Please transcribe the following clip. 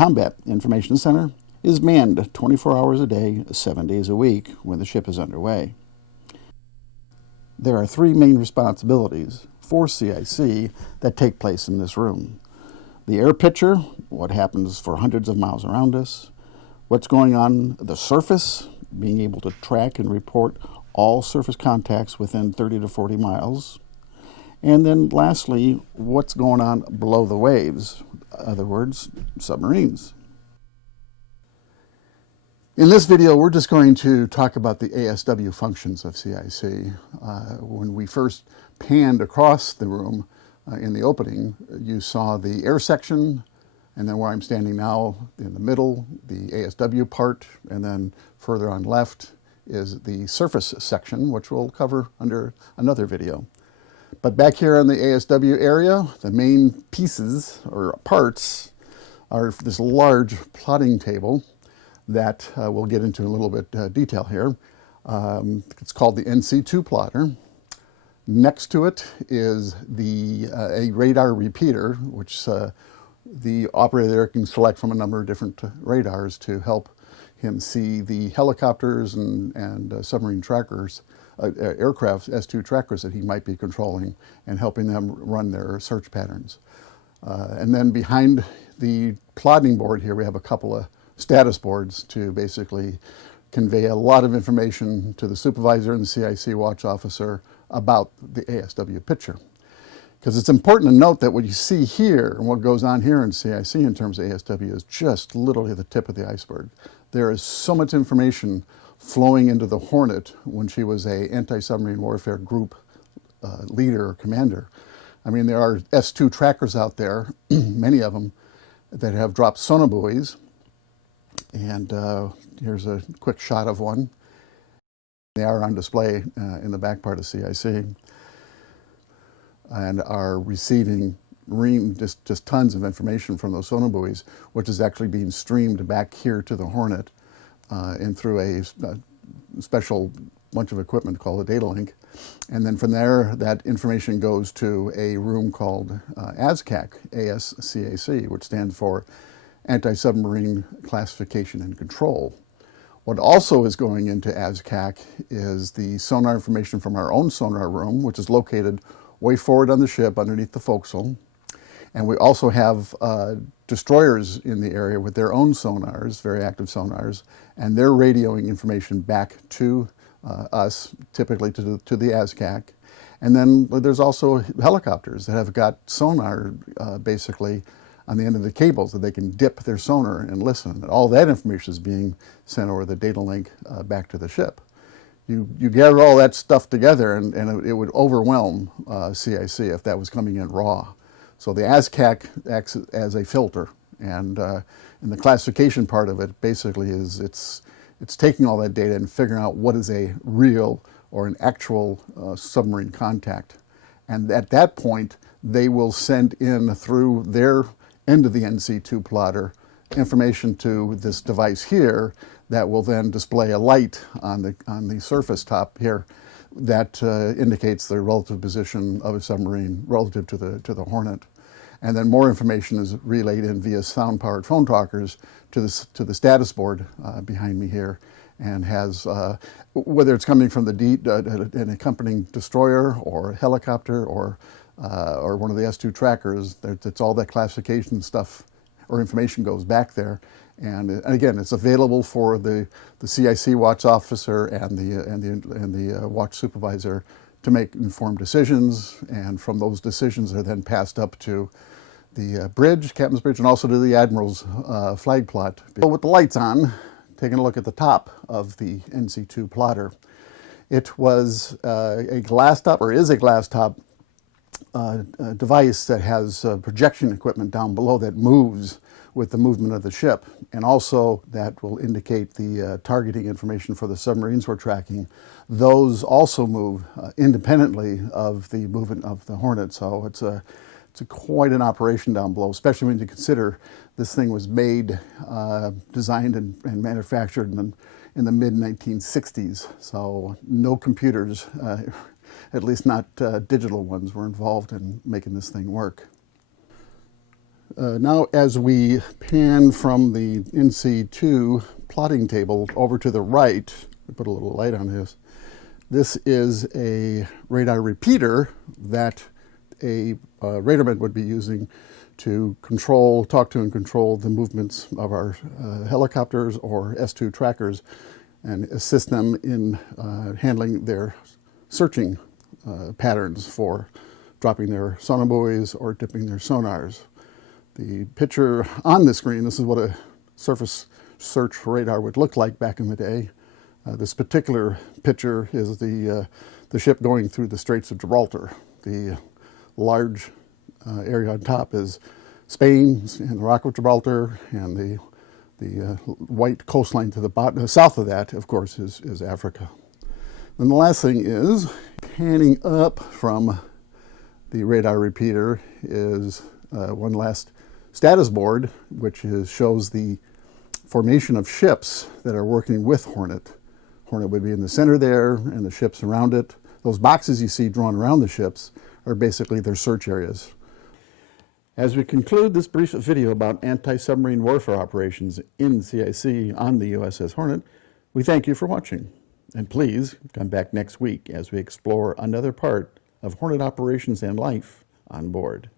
Combat Information Center is manned 24 hours a day, 7 days a week when the ship is underway. There are three main responsibilities for CIC that take place in this room. The air picture, what happens for hundreds of miles around us, what's going on the surface, being able to track and report all surface contacts within 30 to 40 miles, and then lastly, what's going on below the waves, in other words, submarines. In this video, we're just going to talk about the ASW functions of CIC. When we first panned across the room in the opening, you saw the air section, and then where I'm standing now in the middle, the ASW part, and then further on left is the surface section, which we'll cover under another video. But back here in the ASW area, the main pieces or parts are this large plotting table that we'll get into a little bit detail here. It's called the NC2 plotter. Next to it is a radar repeater, which the operator there can select from a number of different radars to help him see the helicopters and submarine trackers, aircraft S2 trackers that he might be controlling and helping them run their search patterns. And then behind the plotting board here, we have a couple of status boards to basically convey a lot of information to the supervisor and the CIC watch officer about the ASW picture. Because it's important to note that what you see here and what goes on here in CIC in terms of ASW is just literally the tip of the iceberg. There is so much information flowing into the Hornet when she was a anti-submarine warfare group leader or commander. I mean, there are S2 trackers out there, many of them, that have dropped sonobuoys. And here's a quick shot of one. They are on display in the back part of CIC and are receiving just tons of information from those sonobuoys, which is actually being streamed back here to the Hornet and through a special bunch of equipment called a data link. And then from there, that information goes to a room called ASCAC, ASCAC, which stands for Anti-Submarine Classification and Control. What also is going into ASCAC is the sonar information from our own sonar room, which is located way forward on the ship underneath the forecastle. And we also have destroyers in the area with their own sonars, very active sonars, and they're radioing information back to us, typically to the ASCAC. And then there's also helicopters that have got sonar basically on the end of the cables that they can dip their sonar and listen. And all that information is being sent over the data link back to the ship. You gather all that stuff together and it would overwhelm CIC if that was coming in raw. So the ASCAC acts as a filter, and the classification part of it basically is it's taking all that data and figuring out what is a real or an actual submarine contact. And at that point, they will send in through their end of the NC2 plotter information to this device here that will then display a light on the surface top here that indicates the relative position of a submarine relative to the Hornet. And then more information is relayed in via sound-powered phone talkers to the status board behind me here, and has whether it's coming from an accompanying destroyer or helicopter or one of the S2 trackers. It's all that classification stuff or information goes back there, and again, it's available for the CIC watch officer and the watch supervisor to make informed decisions, and from those decisions are then passed up to the bridge, captain's bridge, and also to the admiral's flag plot. So with the lights on, taking a look at the top of the NC2 plotter, it was a glass top, or is a glass top device that has projection equipment down below that moves with the movement of the ship, and also that will indicate the targeting information for the submarines we're tracking. Those also move independently of the movement of the Hornet, so it's quite an operation down below, especially when you consider this thing was made, designed and manufactured in the mid-1960s, so no computers, at least not digital ones, were involved in making this thing work. Now as we pan from the NC2 plotting table over to the right, put a little light on this. This is a radar repeater that a radarman would be using to talk to and control the movements of our helicopters or S2 trackers and assist them in handling their searching patterns for dropping their sonobuoys or dipping their sonars. The picture on the screen, this is what a surface search radar would look like back in the day. This particular picture is the ship going through the Straits of Gibraltar. The large area on top is Spain and the Rock of Gibraltar, and the white coastline to the bottom, south of that, of course, is Africa. And the last thing is, panning up from the radar repeater is one last status board, which shows the formation of ships that are working with Hornet. Hornet would be in the center there, and the ships around it. Those boxes you see drawn around the ships are basically their search areas. As we conclude this brief video about anti-submarine warfare operations in CIC on the USS Hornet, we thank you for watching. And please come back next week as we explore another part of Hornet operations and life on board.